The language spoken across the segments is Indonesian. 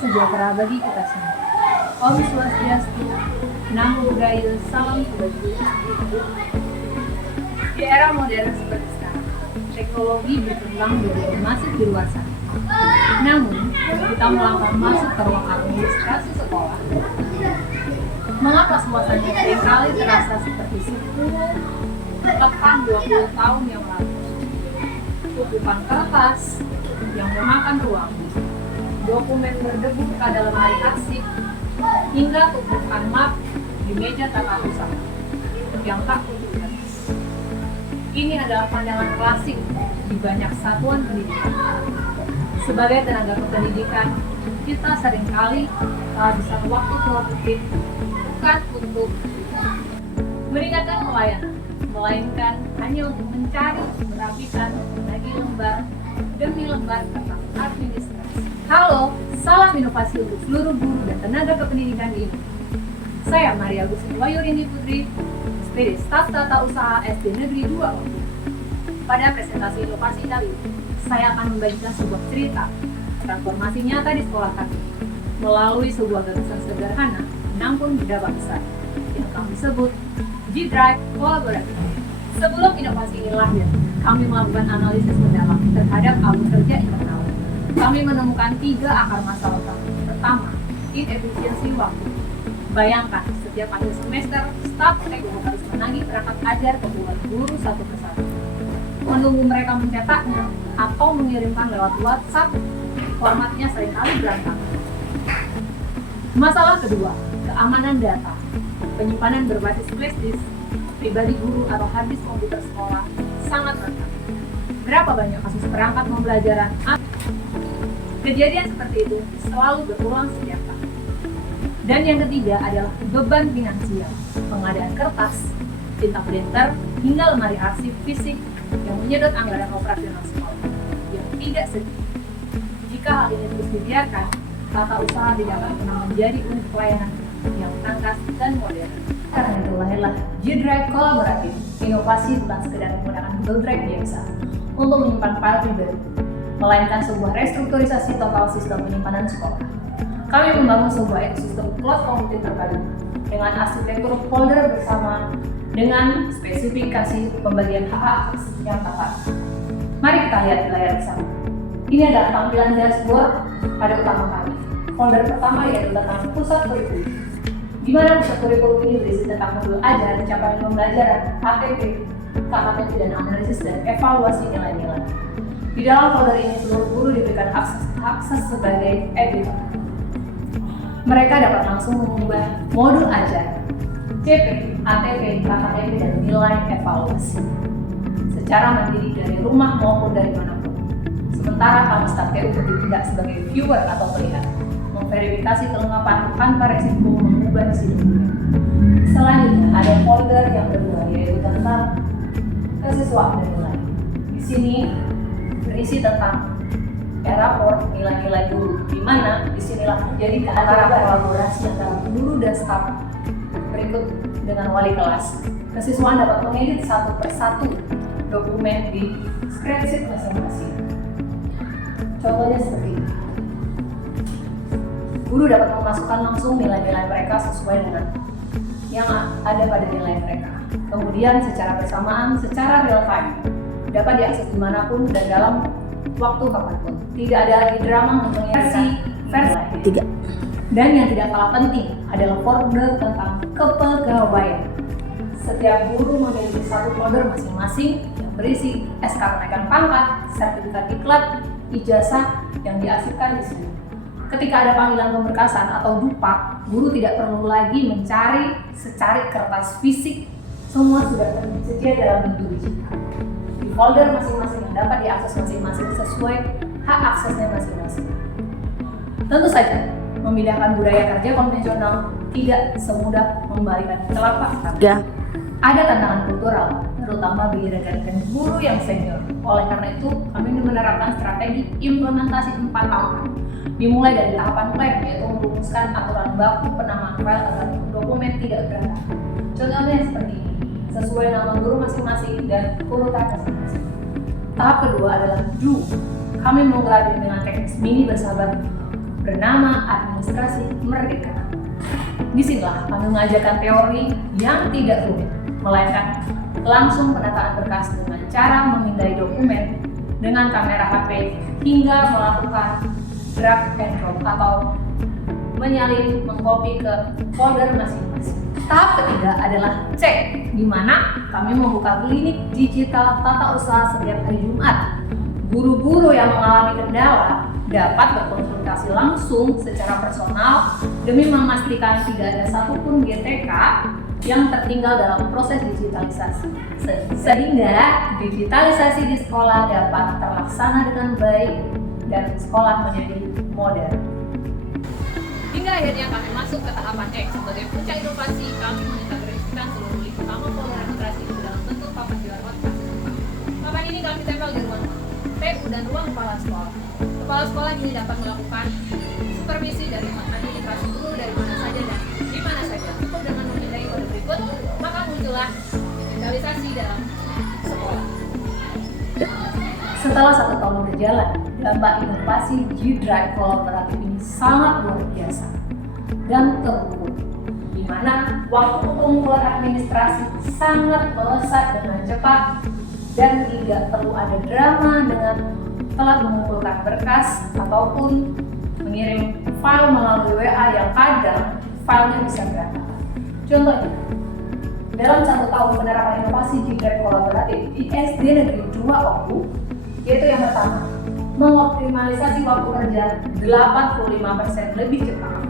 Sejahtera bagi kita semua. Om Swastiastu, Namo Buddhaya, Salam Kebajikan. Di era modern seperti sekarang, teknologi berkembang dan masif di luar sana. Namun, kita melangkah masuk ke ruang administrasi sekolah. Mengapa suasananya seringkali terasa seperti 10, bahkan 20 tahun yang lalu? Tumpukan kertas yang memakan ruang, dokumen berdebu pada lemari arsip, hingga tumpukan map di meja tata usaha yang tak kunjung. Ini adalah pandangan klasik di banyak satuan pendidikan. Sebagai tenaga kependidikan, kita seringkali kehabisan waktu produktif bukan untuk meningkatkan pelayanan, melainkan hanya untuk mencari, merapikan, lagi lembar demi lembar tentang administrasi. Halo, salam inovasi untuk seluruh guru dan tenaga kependidikan di Indonesia. Saya Maria Agustin Wayurini Putri, SPD Staf Tata Usaha SD Negeri 2 Oki. Pada presentasi inovasi kali ini, saya akan membagikan sebuah cerita transformasi nyata di sekolah kami melalui sebuah gagasan sederhana namun berdampak besar yang kami sebut G-Drive Collaborative. Sebelum inovasi ini lahir, kami melakukan analisis mendalam terhadap alur kerja internal. Kami menemukan 3 akar masalah utama. Pertama, inefisiensi waktu. Bayangkan, setiap akhir semester, staf TKU harus menagih perangkat ajar ke puluhan guru satu persatu. Menunggu mereka mencetaknya atau mengirimkan lewat WhatsApp, formatnya seringkali berantakan. Masalah kedua, keamanan data. Penyimpanan berbasis flash disk, pribadi guru atau hard disk komputer sekolah sangat rentan. Berapa banyak kasus perangkat pembelajaran? Kejadian seperti itu selalu berulang setiap tahun. Dan yang ketiga adalah beban finansial, pengadaan kertas, tinta printer, hingga lemari arsip fisik yang menyedot anggaran operasional sekolah yang tidak sedikit. Jika hal ini terus dibiarkan, tata usaha tidak akan pernah menjadi unit pelayanan yang tangkas dan modern. Karena itu lahirlah G-Drive Collaborative, inovasi bukan sekedar menggunakan Google Drive biasa untuk menyimpan file pribadi, melainkan sebuah restrukturisasi total sistem penyimpanan sekolah. Kami membangun sebuah ekosistem cloud computing terpadu dengan arsitektur folder bersama dengan spesifikasi pembagian hak akses yang tepat. Mari kita lihat di layar bersama. Ini adalah tampilan dashboard pada utama kami. Folder pertama yaitu tentang pusat kurikulum, di mana pusat kurikulum ini berisi tentang modul ajar, capaian pembelajaran, ATP, KKP dan analisis dan evaluasi nilai-nilai. Di dalam folder ini seluruh guru diberikan akses sebagai editor. Mereka dapat langsung mengubah modul ajar, CP, ATP, KKP dan nilai evaluasi secara mandiri dari rumah maupun dari manapun. Sementara kami staf TU bertindak sebagai viewer atau pelihat, memverifikasi kelengkapan tanpa resiko mengubah isi dokumen. Selanjutnya ada folder yang kedua yaitu tentang kesiswaan dan nilai. Di sini berisi tentang rapor nilai-nilai guru, di mana disinilah terjadi antara kolaborasi antara guru dan staf berikut dengan wali kelas. Kesiswaan dapat mengedit satu persatu dokumen di spreadsheet masing-masing. Contohnya seperti ini. Guru dapat memasukkan langsung nilai-nilai mereka sesuai dengan yang ada pada nilai mereka. Kemudian secara bersamaan, secara real time, dapat diakses dimanapun dan dalam waktu kapanpun. Tidak ada lagi drama untuk versi 3. Dan yang tidak kalah penting adalah folder tentang kepegawaian. Setiap guru memiliki satu folder masing-masing yang berisi SK kenaikan pangkat, sertifikat diklat, ijazah yang diarsipkan di sini. Ketika ada panggilan pemberkasan atau dupak, guru tidak perlu lagi mencari secari kertas fisik. Semua sudah tersedia dalam bentuk digital di folder masing-masing yang dapat diakses masing-masing sesuai hak aksesnya masing-masing. Tentu saja, memindahkan budaya kerja konvensional tidak semudah membalikan telapak tangan. Ada tantangan kultural, terutama bagi rekan-rekan guru yang senior. Oleh karena itu, kami menerapkan strategi implementasi 4 tahapan. Dimulai dari tahapan plan, yaitu merumuskan aturan baku penamaan file agar dokumen tidak berantakan. Contohnya seperti ini, sesuai nama guru masing-masing dan urutan masing-masing. Tahap kedua adalah do. Kami menggelar dengan teknis mini bersahabat bernama Administrasi Merdeka. Disinilah kami mengajarkan teori yang tidak rumit, melainkan langsung penataan berkas dengan cara memindai dokumen dengan kamera HP hingga melakukan drag and drop atau menyalin, mengcopy ke folder masing-masing. Tahap ketiga adalah cek, di mana kami membuka klinik digital tata usaha setiap hari Jumat. Guru-guru yang mengalami kendala dapat berkonsultasi langsung secara personal demi memastikan tidak ada satupun GTK yang tertinggal dalam proses digitalisasi, sehingga digitalisasi di sekolah dapat terlaksana dengan baik dan sekolah menjadi modern. Hingga akhirnya kami masuk ke tahapan X. Sebagai puncak inovasi, kami mengintegrasikan seluruh link utama folder administrasi dalam bentuk papan QR code. Papan ini kami tempel di ruang PU dan ruang kepala sekolah. Kepala sekolah ini dapat melakukan supervisi dari administrasi guru dari mana saja dan di mana saja. Cukup dengan memilih kode berikut, maka muncullah digitalisasi dalam sekolah. Setelah 1 tahun berjalan, dampak inovasi G-Drive kolaboratif ini sangat luar biasa dan terukur, di mana waktu pengumpulan administrasi sangat melesat dengan cepat dan tidak perlu ada drama dengan telat mengumpulkan berkas ataupun mengirim file melalui WA yang kadang filenya bisa berantakan. Contohnya, dalam 1 tahun penerapan inovasi G-Drive kolaboratif di SD Negeri 2 Oku, yaitu yang pertama, mengoptimalisasi waktu kerja 85% lebih cepat.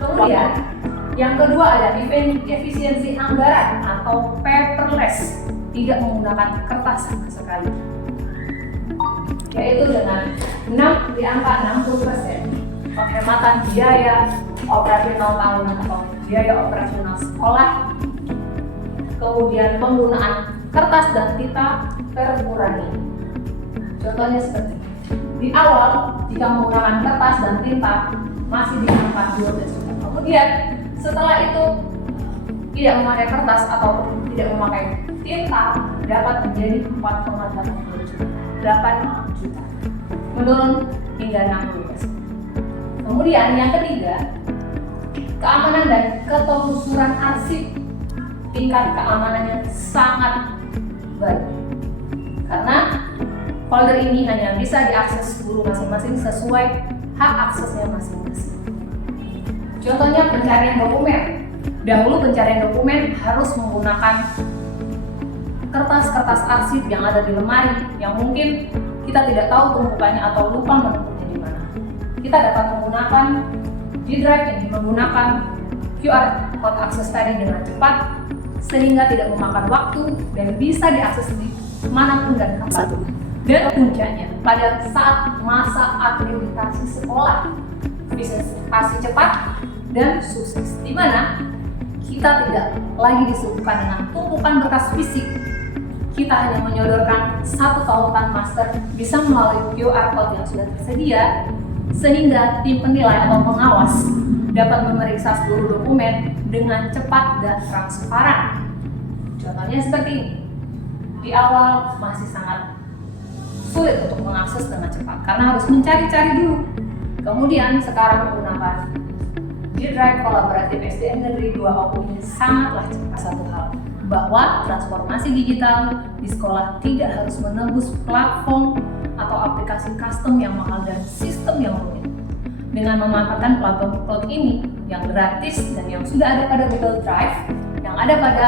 Kemudian, yang kedua ada efisiensi anggaran atau paperless, tidak menggunakan kertas sama sekali, yaitu dengan di angka 60% penghematan biaya operasional tahunan atau biaya operasional sekolah. Kemudian penggunaan kertas dan tinta terkurangi. Contohnya seperti ini. Di awal, jika menggunakan kertas dan tinta masih di angka 12 juta. Kemudian setelah itu tidak memakai kertas atau tidak memakai tinta dapat menjadi 4,8 juta, menurun hingga 60%. Kemudian yang ketiga, keamanan dan ketelusuran arsip. Tingkat keamanannya sangat baik karena folder ini hanya bisa diakses guru masing-masing sesuai hak aksesnya masing-masing. Contohnya pencarian dokumen. Dahulu pencarian dokumen harus menggunakan kertas-kertas arsip yang ada di lemari yang mungkin kita tidak tahu tumpukannya atau lupa menumpuknya di mana. Kita dapat menggunakan G-Drive ini menggunakan QR code akses tadi dengan cepat sehingga tidak memakan waktu dan bisa diakses di manapun dan kapan. Dan puncaknya, pada saat masa akreditasi sekolah, visitasi cepat dan sukses, di mana kita tidak lagi disuguhkan dengan tumpukan berkas fisik. Kita hanya menyodorkan 1 tautan master bisa melalui QR code yang sudah tersedia, sehingga tim penilai atau pengawas dapat memeriksa seluruh dokumen dengan cepat dan transparan. Contohnya seperti ini. Di awal masih sangat sulit untuk mengakses dengan cepat karena harus mencari-cari dulu. Kemudian sekarang menggunakan G-Drive kolaboratif SDN Negeri 2 Oku ini sangatlah cepat. Satu hal, bahwa transformasi digital di sekolah tidak harus menembus platform atau aplikasi custom yang mahal dan sistem yang rumit. Dengan memanfaatkan platform cloud ini yang gratis dan yang sudah ada pada Google Drive, yang ada pada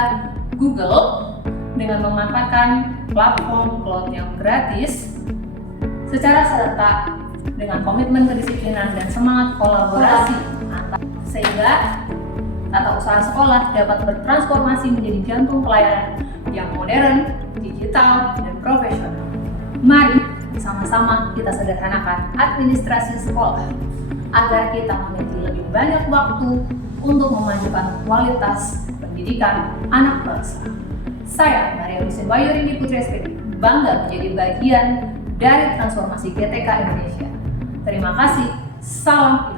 Google, dengan memanfaatkan platform cloud yang gratis secara serentak dengan komitmen kedisiplinan dan semangat kolaborasi sehingga tata usaha sekolah dapat bertransformasi menjadi jantung pelayanan yang modern, digital, dan profesional. Mari sama-sama kita sederhanakan administrasi sekolah agar kita memiliki lebih banyak waktu untuk memajukan kualitas pendidikan anak bangsa. Saya, Maria Lucy Bayurini Putri SPD, bangga menjadi bagian dari transformasi GTK Indonesia. Terima kasih, salam